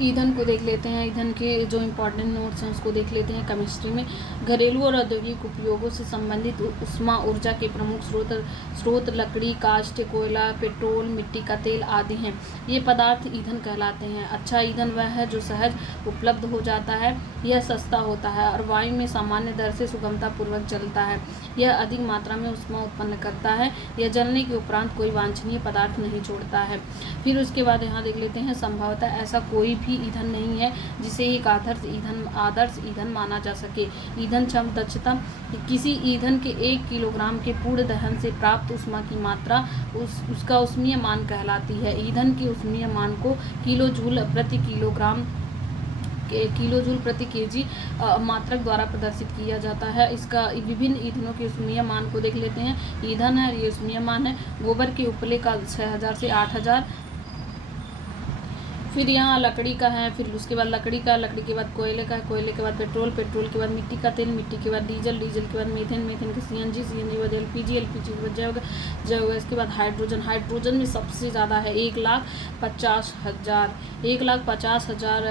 ईंधन को देख लेते हैं। ईंधन के जो इम्पोर्टेंट नोट्स हैं उसको देख लेते हैं केमिस्ट्री में। घरेलू और औद्योगिक उपयोगों से संबंधित उष्मा ऊर्जा के प्रमुख स्रोत लकड़ी, काष्ठ, कोयला, पेट्रोल, मिट्टी का तेल आदि हैं। ये पदार्थ ईंधन कहलाते हैं। अच्छा ईंधन वह है जो सहज उपलब्ध हो जाता है, यह सस्ता होता है और वायु में सामान्य दर से सुगमतापूर्वक जलता है। यह अधिक मात्रा में ऊष्मा उत्पन्न करता है। यह जलने के उपरांत कोई वांछनीय पदार्थ नहीं छोड़ता है। फिर उसके बाद यहाँ देख लेते हैं, संभवतः ऐसा कोई भी ईंधन नहीं है जिसे एक आदर्श ईंधन माना जा सके। ईंधन क्षम दक्षता किसी ईंधन के 1 किलोग्राम के पूर्ण दहन से प्राप्त ऊष्मा की मात्रा उसका ऊष्मीय मान कहलाती है। ईंधन के ऊष्मीय मान को किलोजूल प्रति केजी मात्रक द्वारा प्रदर्शित किया जाता है। इसका विभिन्न ईंधनों के ऊष्मीय मान को देख लेते हैं। ईंधन है, ये ऊष्मीय मान है। गोबर के उपले का 6000 से 8000। फिर यहाँ लकड़ी का है, फिर उसके बाद लकड़ी के बाद कोयले का है, कोयले के बाद पेट्रोल के बाद मिट्टी का तेल, मिट्टी के बाद डीजल के बाद मीथेन के सीएनजी के बाद एलपीजी के बाद जैव गैस के बाद हाइड्रोजन में सबसे ज़्यादा है 1,50,000 1,50,000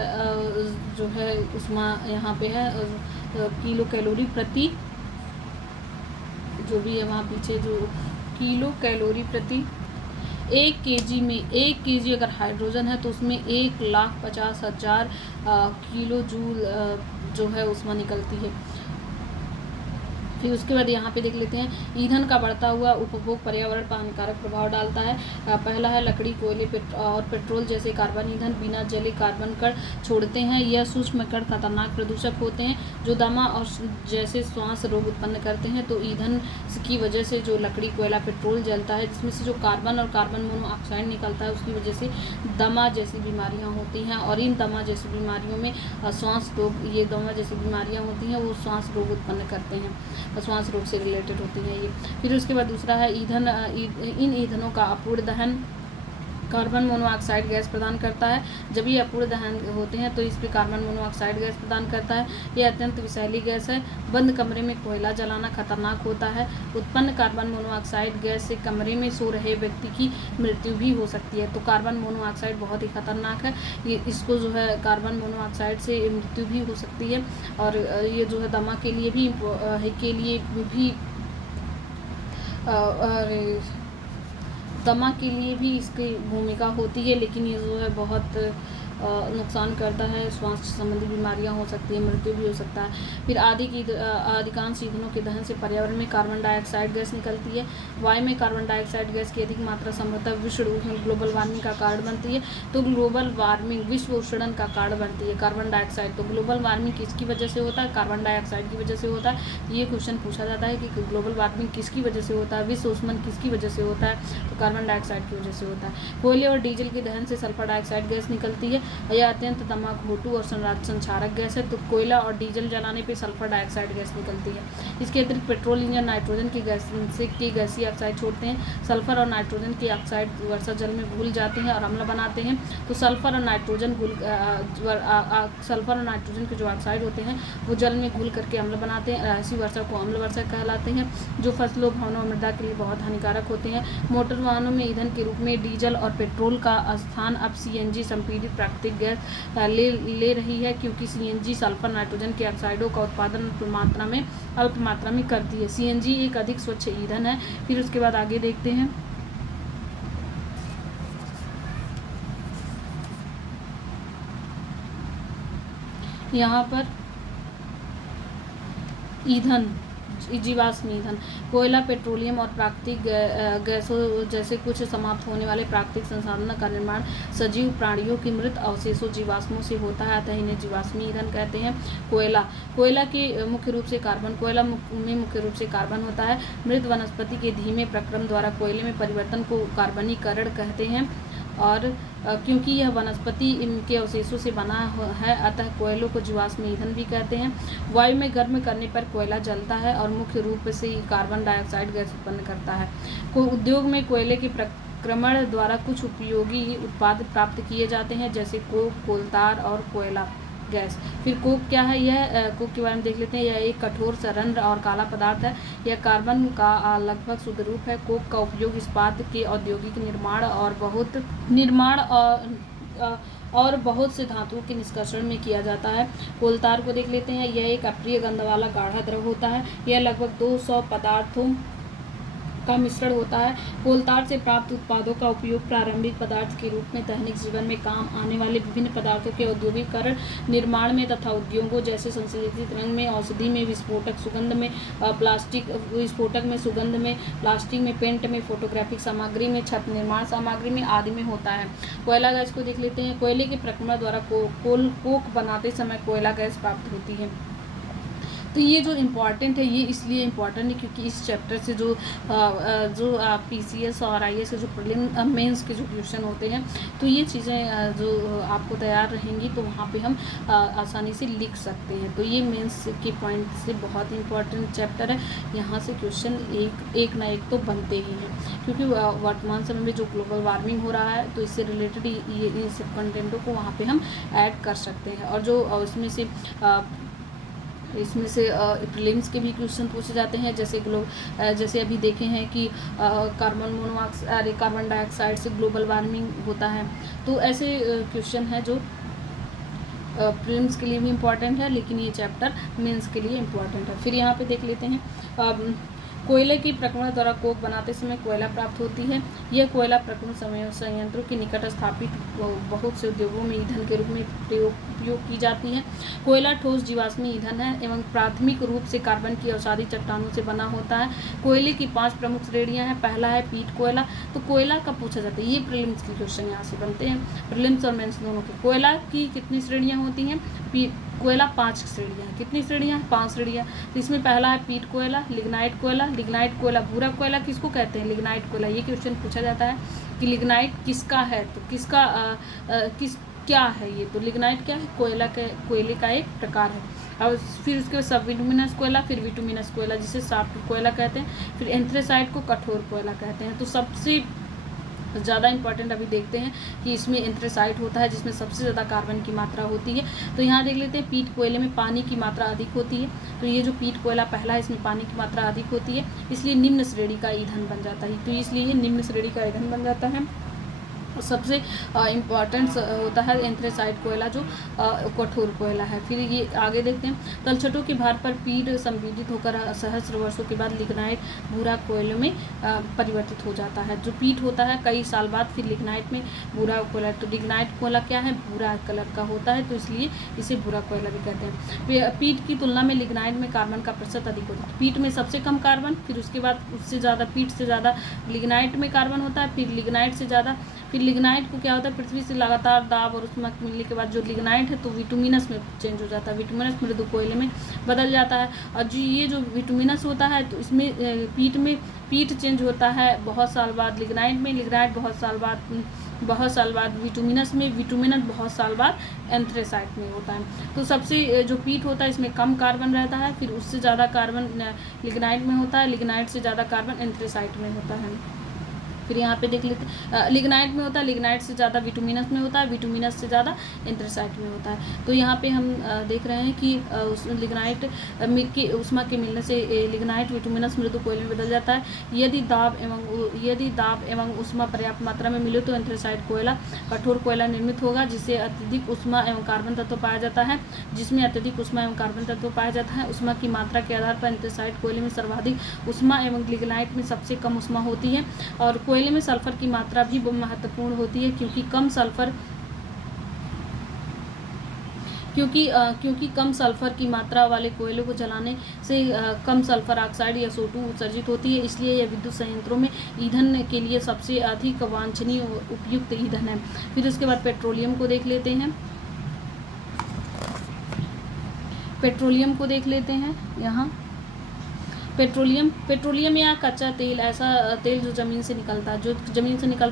जो है उसमें यहाँ पे है किलो कैलोरी प्रति, जो भी है वहाँ पीछे जो किलो कैलोरी प्रति 1 केजी में 1 केजी अगर हाइड्रोजन है तो उसमें 1,50,000 किलो जूल जो है उसमें निकलती है। फिर उसके बाद यहाँ पे देख लेते हैं, ईंधन का बढ़ता हुआ उपभोग पर्यावरण पर हानिकारक प्रभाव डालता है। पहला है लकड़ी, कोयले और पेट्रोल जैसे कार्बन ईंधन बिना जले कार्बन कण छोड़ते हैं। यह सूक्ष्म कण खतरनाक प्रदूषक होते हैं जो दमा और जैसे श्वास रोग उत्पन्न करते हैं। तो ईंधन की वजह से जो लकड़ी, कोयला, पेट्रोल जलता है जिसमें से जो कार्बन और कार्बन मोनोऑक्साइड निकलता है उसकी वजह से दमा जैसी बीमारियाँ होती हैं। और इन दमा जैसी बीमारियों में श्वास रोग, ये दमा जैसी बीमारियाँ होती हैं वो श्वास रोग उत्पन्न करते हैं, श्वास रोग से रिलेटेड होती हैं ये। फिर उसके बाद दूसरा है ईंधन। इन ईंधनों का अपूर्ण दहन कार्बन मोनोऑक्साइड गैस प्रदान करता है। जब ये अपूर्ण दहन होते हैं तो इस पर कार्बन मोनोऑक्साइड गैस प्रदान करता है। यह अत्यंत विषैली गैस है। बंद कमरे में कोयला जलाना खतरनाक होता है। उत्पन्न कार्बन मोनोऑक्साइड गैस से कमरे में सो रहे व्यक्ति की मृत्यु भी हो सकती है। तो कार्बन मोनोऑक्साइड बहुत ही खतरनाक है। ये इसको जो है कार्बन मोनोऑक्साइड से मृत्यु भी हो सकती है। और ये जो है दमा के लिए भी दमा के लिए भी इसकी भूमिका होती है, लेकिन ये जो है बहुत नुकसान करता है। स्वास्थ्य संबंधी बीमारियां हो सकती है, मृत्यु भी हो सकता है। फिर अधिकांश ईंधनों के दहन से पर्यावरण में कार्बन डाइऑक्साइड गैस निकलती है। वायु में कार्बन डाइऑक्साइड गैस की अधिक मात्रा संभवतः विश्व ग्लोबल वार्मिंग का कारण बनती है। तो ग्लोबल वार्मिंग विश्व उष्णन का कारण बनती है कार्बन डाइऑक्साइड। तो ग्लोबल वार्मिंग किसकी वजह से होता है? कार्बन डाइऑक्साइड की वजह से होता है। ये क्वेश्चन पूछा जाता है कि ग्लोबल वार्मिंग किसकी वजह से होता है, विश्व उष्णन किसकी वजह से होता है? तो कार्बन डाइऑक्साइड की वजह से होता है। कोयले और डीजल के दहन से सल्फर डाइऑक्साइड गैस निकलती है। यह अत्यंत दमाघोटू और संक्षारक गैस है। तो कोयला और डीजल जलाने पे सल्फर डाइऑक्साइड गैस निकलती है। इसके अतिरिक्त पेट्रोल इंजन नाइट्रोजन की गैसीय ऑक्साइड छोड़ते हैं। सल्फर और नाइट्रोजन के ऑक्साइड वर्षा जल में घुल जाते हैं और अम्ल बनाते हैं। तो सल्फर और नाइट्रोजन के जो ऑक्साइड होते हैं वो जल में घुल करके अम्ल बनाते हैं। ऐसी वर्षा को अम्ल वर्षा कहलाते हैं, जो फसलों, भवनों और मृदा के लिए बहुत हानिकारक होते हैं। मोटर वाहनों में ईंधन के रूप में डीजल और पेट्रोल का स्थान अब सीएनजी संपीड़ित प्राकृतिक गैस ले रही है, क्योंकि सीएनजी सल्फर नाइट्रोजन के ऑक्साइडों का उत्पादन अल्प मात्रा में करती है। सीएनजी एक अधिक स्वच्छ ईंधन है। फिर उसके बाद आगे देखते हैं, यहाँ पर ईंधन, जीवाश्म ईंधन, कोयला, पेट्रोलियम और प्राकृतिक गैसों जैसे कुछ समाप्त होने वाले प्राकृतिक संसाधनों का निर्माण सजीव प्राणियों की मृत अवशेषों जीवाश्मों से होता है, अतः इन्हें जीवाश्मी ईंधन कहते हैं। कोयला के मुख्य रूप से कोयला में मुख्य रूप से कार्बन होता है। मृत वनस्पति के धीमे प्रक्रम द्वारा कोयले में परिवर्तन को कार्बनीकरण कहते हैं। और क्योंकि यह वनस्पति इनके अवशेषों से बना है, अतः कोयलों को जीवाश्म ईंधन भी कहते हैं। वायु में गर्म करने पर कोयला जलता है और मुख्य रूप से कार्बन डाइऑक्साइड गैस उत्पन्न करता है। उद्योग में कोयले के प्रक्रमण द्वारा कुछ उपयोगी उत्पाद प्राप्त किए जाते हैं, जैसे कोक, कोलतार और कोयला गैस। फिर कोक क्या है? यह कोक के बारे में देख लेते हैं। यह एक कठोर सरंध्र और काला पदार्थ है। यह कार्बन का लगभग शुद्ध रूप है। कोक का उपयोग इस्पात के औद्योगिक निर्माण और बहुत से धातुओं के निष्कर्षण में किया जाता है। कोलतार को देख लेते हैं। यह एक अप्रिय गंध वाला गाढ़ा द्रव होता है। यह लगभग 200 पदार्थों का मिश्रण होता है। कोलतार से प्राप्त उत्पादों का उपयोग प्रारंभिक पदार्थ के रूप में दैनिक जीवन में काम आने वाले विभिन्न पदार्थों के औद्योगिकरण निर्माण में तथा उद्योगों जैसे संश्लेषित रंग में, औषधि में, विस्फोटक सुगंध में, विस्फोटक में, सुगंध में, प्लास्टिक में, पेंट में, फोटोग्राफिक सामग्री में, छत निर्माण सामग्री में आदि में होता है। कोयला गैस को देख लेते हैं। कोयले के प्रक्रमण द्वारा कोक बनाते समय कोयला गैस प्राप्त होती है। तो ये जो इम्पॉर्टेंट है, ये इसलिए इम्पॉर्टेंट है क्योंकि इस चैप्टर से जो PCS और IAS के जो प्रीलिम मेंस के जो क्वेश्चन होते हैं, तो ये चीज़ें जो आपको तैयार रहेंगी तो वहाँ पे हम आसानी से लिख सकते हैं। तो ये मेंस के पॉइंट से बहुत इंपॉर्टेंट चैप्टर है। यहाँ से क्वेश्चन एक ना एक तो बनते ही हैं, क्योंकि वर्तमान समय में जो ग्लोबल वार्मिंग हो रहा है तो इससे रिलेटेड ये सब कंटेंटों को वहाँ पे हम ऐड कर सकते हैं। और जो इसमें से प्रीलिम्स के भी क्वेश्चन पूछे जाते हैं, जैसे अभी देखे हैं कि कार्बन डाइऑक्साइड से ग्लोबल वार्मिंग होता है। तो ऐसे क्वेश्चन हैं जो प्रीलिम्स के लिए भी इम्पॉर्टेंट है, लेकिन ये चैप्टर मेंस के लिए इम्पॉर्टेंट है। फिर यहाँ पे देख लेते हैं कोयले की प्रक्रमण द्वारा कोक बनाते समय कोयला प्राप्त होती है। यह कोयला प्रक्रमण संयंत्रों के निकट स्थापित बहुत से उद्योगों में ईंधन के रूप में उपयोग की जाती है। कोयला ठोस जीवाश्मी ईंधन है एवं प्राथमिक रूप से कार्बन की अवसादी चट्टानों से बना होता है। कोयले की 5 प्रमुख श्रेणियां हैं। पहला है पीट कोयला। तो कोयला का पूछा जाता है, ये प्रीलिम्स के क्वेश्चन यहाँ से बनते हैं, प्रीलिम्स और मेंस दोनों के। कोयला की कितनी श्रेणियाँ होती हैं? कोयला 5 श्रेणियाँ हैं। कितनी श्रेणियाँ? 5 श्रेणियाँ। तो इसमें पहला है पीट कोयला, लिग्नाइट कोयला। लिग्नाइट कोयला, भूरा कोयला किसको कहते हैं? लिग्नाइट कोयला। ये क्वेश्चन पूछा जाता है कि लिग्नाइट किसका है, तो किसका क्या है ये? तो लिग्नाइट क्या है? कोयले का एक प्रकार है। और फिर उसके बाद सब विटुमिनस कोयला, फिर विटुमिनस कोयला जिसे सॉफ्ट कोयला कहते हैं, फिर एंथ्रेसाइट को कठोर कोयला कहते हैं। तो सबसे ज़्यादा इंपॉर्टेंट अभी देखते हैं कि इसमें एंथ्रेसाइट होता है, जिसमें सबसे ज़्यादा कार्बन की मात्रा होती है। तो यहाँ देख लेते हैं, पीट कोयले में पानी की मात्रा अधिक होती है। तो ये जो पीट कोयला पहला है, इसमें पानी की मात्रा अधिक होती है, इसलिए निम्न श्रेणी का ईंधन बन जाता है। तो इसलिए ये निम्न श्रेणी का ईंधन बन जाता है। सबसे इम्पॉर्टेंट होता है एंथ्रेसाइट कोयला, जो कठोर कोयला है। फिर ये आगे देखते हैं, तलछटों के भार पर पीट संपीड़ित होकर सहस्र वर्षों के बाद लिग्नाइट भूरा कोयले में परिवर्तित हो जाता है। जो पीट होता है कई साल बाद फिर लिग्नाइट में भूरा कोयला। तो लिग्नाइट कोयला क्या है? भूरा कलर का होता है, तो इसलिए इसे भूरा कोयला भी कहते हैं। पीट की तुलना में लिग्नाइट में कार्बन का प्रतिशत अधिक होता है। पीट में सबसे कम कार्बन, फिर उसके बाद उससे ज़्यादा, पीट से ज़्यादा लिग्नाइट में कार्बन होता है, फिर लिग्नाइट से ज़्यादा। फिर लिग्नाइट को क्या होता है? पृथ्वी से लगातार दाब और उष्मा मिलने के बाद जो लिग्नाइट है तो विटुमिनस में चेंज हो जाता है, विटुमिनस मृदु कोयले में बदल जाता है। और जो ये जो विटुमिनस होता है तो इसमें पीट चेंज होता है बहुत साल बाद लिग्नाइट में, लिग्नाइट बहुत साल बाद विटुमिनस में, विटुमिनस बहुत साल बाद एंथ्रेसाइट में होता है। तो सबसे जो पीट होता है इसमें कम कार्बन रहता है, फिर उससे ज़्यादा कार्बन लिग्नाइट में होता है, लिग्नाइट से ज़्यादा कार्बन एंथ्रेसाइट में होता है। फिर यहाँ पे देख लेते हैं, लिग्नाइट में होता है, लिग्नाइट से ज़्यादा विटुमिनस में होता है, विटुमिनस से ज़्यादा एंथ्रेसाइट में होता है। तो यहाँ पे हम देख रहे हैं कि उस लिग्नाइट की उष्मा के मिलने से लिग्नाइट विटुमिनस मृदु कोयले में बदल जाता है। यदि दाब एवं उष्मा पर्याप्त मात्रा में मिले तो एंथ्रेसाइट कोयला कठोर कोयला निर्मित होगा, जिससे अत्यधिक उष्मा एवं कार्बन तत्व पाया जाता है। उष्मा की मात्रा के आधार पर एंथ्रेसाइट कोयले में सर्वाधिक उष्मा एवं लिग्नाइट में सबसे कम उष्मा होती है। और कोयले में सल्फर की मात्रा भी महत्वपूर्ण होती है, क्योंकि कम सल्फर की मात्रा वाले कोयले को जलाने से कम सल्फर ऑक्साइड या SO2 उत्सर्जित होती है, इसलिए यह विद्युत संयंत्रों में ईंधन के लिए सबसे अधिक वांछनीय उपयुक्त ईंधन है। फिर उसके बाद पेट्रोलियम को देख लेते हैं। यहाँ पेट्रोलियम या कच्चा तेल, ऐसा तेल जो ज़मीन से निकलता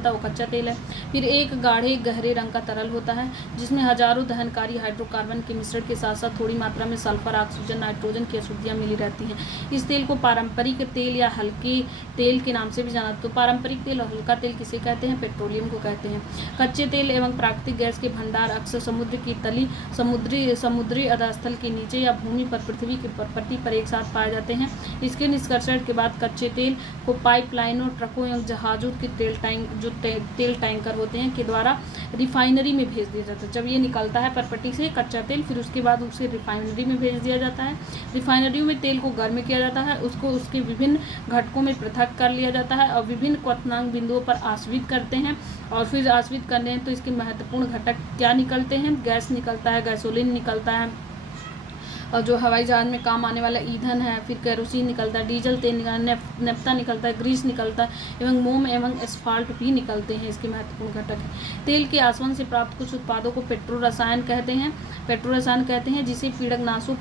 है वो कच्चा तेल है। फिर एक गाढ़े गहरे रंग का तरल होता है, जिसमें हजारों दहनकारी हाइड्रोकार्बन के मिश्रण के साथ साथ थोड़ी मात्रा में सल्फर, ऑक्सीजन, नाइट्रोजन की अशुद्धियाँ मिली रहती हैं। इस तेल को पारंपरिक तेल या हल्के तेल के नाम से भी जाना। तो पारंपरिक तेल और हल्का तेल किसे कहते हैं? पेट्रोलियम को कहते हैं। कच्चे तेल एवं प्राकृतिक गैस के भंडार अक्सर समुद्र की तली, समुद्री अधस्थल के नीचे या भूमि पर पृथ्वी की पट्टी पर एक साथ पाए जाते हैं। इसके निष्कर्षण के बाद कच्चे तेल को पाइपलाइनों, ट्रकों एवं जहाज़ों के तेल टैंकर होते हैं के द्वारा रिफाइनरी में भेज दिया जाता है। जब ये निकलता है परपट्टी से कच्चा तेल, फिर उसके बाद उसे रिफाइनरी में भेज दिया जाता है। रिफाइनरियों में तेल को गर्म किया जाता है, उसको उसके विभिन्न घटकों में पृथक कर लिया जाता है और विभिन्न क्वथनांक बिंदुओं पर आश्रित करते हैं। और फिर आश्रित करने हैं तो इसके महत्वपूर्ण घटक क्या निकलते हैं? गैस निकलता है, गैसोलीन निकलता है, और जो हवाई जहाज में काम आने वाला ईंधन है, फिर केरोसिन निकलता है, डीजल तेल निकलता है, नेफ्ता निकलता है, ग्रीस निकलता है एवं मोम एवं एस्फाल्ट भी निकलते हैं। इसके महत्वपूर्ण घटक है। तेल के आसवन से प्राप्त कुछ उत्पादों को पेट्रो रसायन कहते हैं, जिसे पीड़कनाशों,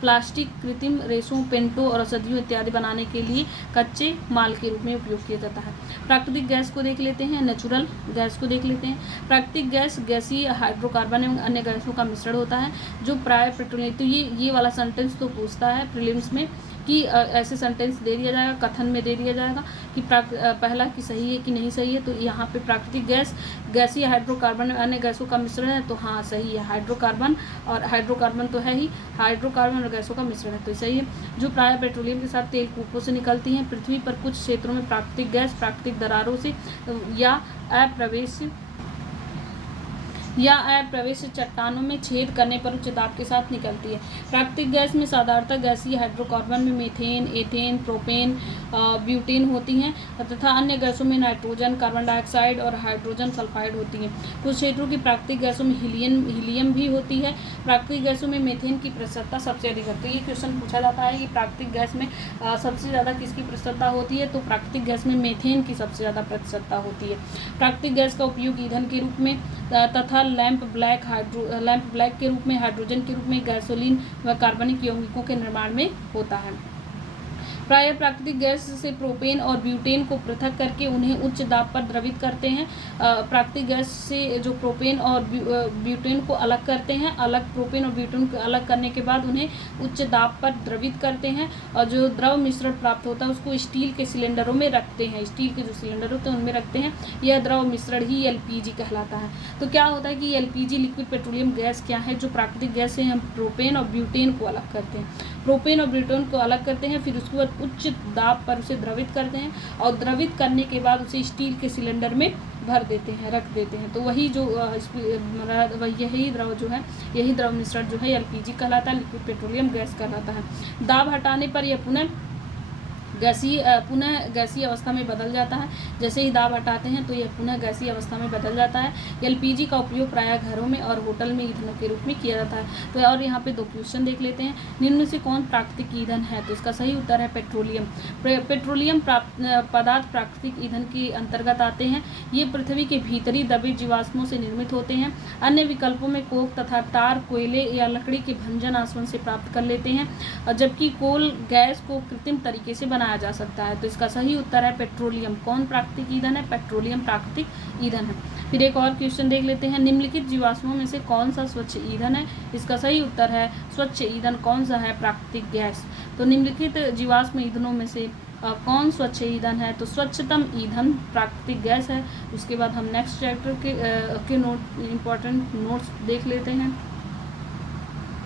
प्लास्टिक, कृत्रिम रेशों, पेंटों और औषधियों इत्यादि बनाने के लिए कच्चे माल के रूप में उपयोग किया जाता है। प्राकृतिक गैस को देख लेते हैं, नेचुरल गैस को देख लेते हैं। प्राकृतिक गैस गैसीय हाइड्रोकार्बन एवं अन्य गैसों का मिश्रण होता है जो प्राय पेट्रोलियम। तो ये वाला सेंटेंस तो पूछता है प्रीलिम्स में कि ऐसे सेंटेंस दे दिया जाएगा, कथन में दे दिया जाएगा कि पहला कि सही है कि नहीं सही है। तो यहाँ पे प्राकृतिक गैस गैसीय हाइड्रोकार्बन अन्य गैसों का मिश्रण है, तो हाँ सही है। हाइड्रोकार्बन तो है ही, हाइड्रोकार्बन और गैसों का मिश्रण है तो सही है। जो प्राय पेट्रोलियम के साथ तेल कूपों से निकलती हैं। पृथ्वी पर कुछ क्षेत्रों में प्राकृतिक गैस प्राकृतिक दरारों से या अप्रवेश चट्टानों में छेद करने पर उच्च दाब के साथ निकलती है। प्राकृतिक गैस में साधारणतः गैसीय हाइड्रोकार्बन में मीथेन, एथेन, प्रोपेन, ब्यूटेन होती हैं तथा अन्य गैसों में नाइट्रोजन, कार्बन डाइऑक्साइड और हाइड्रोजन सल्फाइड होती हैं। कुछ क्षेत्रों की प्राकृतिक गैसों में हीलियम भी होती है। प्राकृतिक गैसों में मीथेन की प्रतिशतता सबसे अधिक है। तो ये क्वेश्चन पूछा जाता है कि प्राकृतिक गैस में सबसे ज़्यादा किसकी प्रतिशतता होती है? तो प्राकृतिक गैस में मीथेन की सबसे ज़्यादा प्रतिशतता होती है। प्राकृतिक गैस का उपयोग ईंधन के रूप में तथा लैंप ब्लैक के रूप में, हाइड्रोजन के रूप में, गैसोलीन व कार्बनिक यौगिकों के निर्माण में होता है। प्रायः प्राकृतिक गैस से प्रोपेन और ब्यूटेन को पृथक करके उन्हें उच्च दाब पर द्रवित करते हैं। प्राकृतिक गैस से जो प्रोपेन और ब्यूटेन को अलग करते हैं, प्रोपेन और ब्यूटेन को अलग करने के बाद उन्हें उच्च दाब पर द्रवित करते हैं और जो द्रव मिश्रण प्राप्त होता है उसको स्टील के सिलेंडरों में रखते हैं। स्टील के जो सिलेंडर होते हैं उनमें रखते हैं। यह द्रव मिश्रण ही एलपीजी कहलाता है। तो क्या होता है कि एलपीजी लिक्विड पेट्रोलियम गैस क्या है? जो प्राकृतिक गैस से हम प्रोपेन और ब्यूटेन को अलग करते हैं। प्रोपेन और ब्यूटेन को अलग करते हैं, फिर उसके बाद उच्च दाब पर उसे द्रवित करते हैं और द्रवित करने के बाद उसे स्टील के सिलेंडर में भर देते हैं, रख देते हैं। तो वही जो यही द्रव मिश्रण जो है एलपीजी कहलाता है, लिक्विड पेट्रोलियम गैस कहलाता है। दाब हटाने पर यह पुनः गैसीय अवस्था में बदल जाता है। जैसे ही दाब हटाते हैं तो यह पुनः गैसीय अवस्था में बदल जाता है। एलपीजी का उपयोग प्रायः घरों में और होटल में ईंधन के रूप में किया जाता है। तो और यहाँ पे दो क्वेश्चन देख लेते हैं। निम्न में से कौन प्राकृतिक ईंधन है? तो इसका सही उत्तर है पेट्रोलियम। पेट्रोलियम पदार्थ प्राकृतिक ईंधन के अंतर्गत आते हैं। ये पृथ्वी के भीतरी दबे जीवाश्मों से निर्मित होते हैं। अन्य विकल्पों में कोक तथा टार कोयले या लकड़ी के भंजन आसवन से प्राप्त कर लेते हैं, जबकि कोल गैस को कृत्रिम तरीके से बनाया जा सकता है। तो इसका सही उत्तर है पेट्रोलियम। कौन प्राकृतिक ईंधन है? पेट्रोलियम प्राकृतिक ईंधन है। फिर एक और क्वेश्चन देख लेते हैं। निम्नलिखित जीवाश्मों में से कौन सा स्वच्छ ईंधन है? इसका सही उत्तर है स्वच्छ ईंधन कौन सा है? प्राकृतिक गैस। तो निम्नलिखित जीवाश्म ईंधनों में से कौन स्वच्छ ईंधन है? तो स्वच्छतम ईंधन प्राकृतिक गैस है। उसके बाद हम नेक्स्ट चैप्टर के इम्पोर्टेंट नोट्स देख लेते हैं।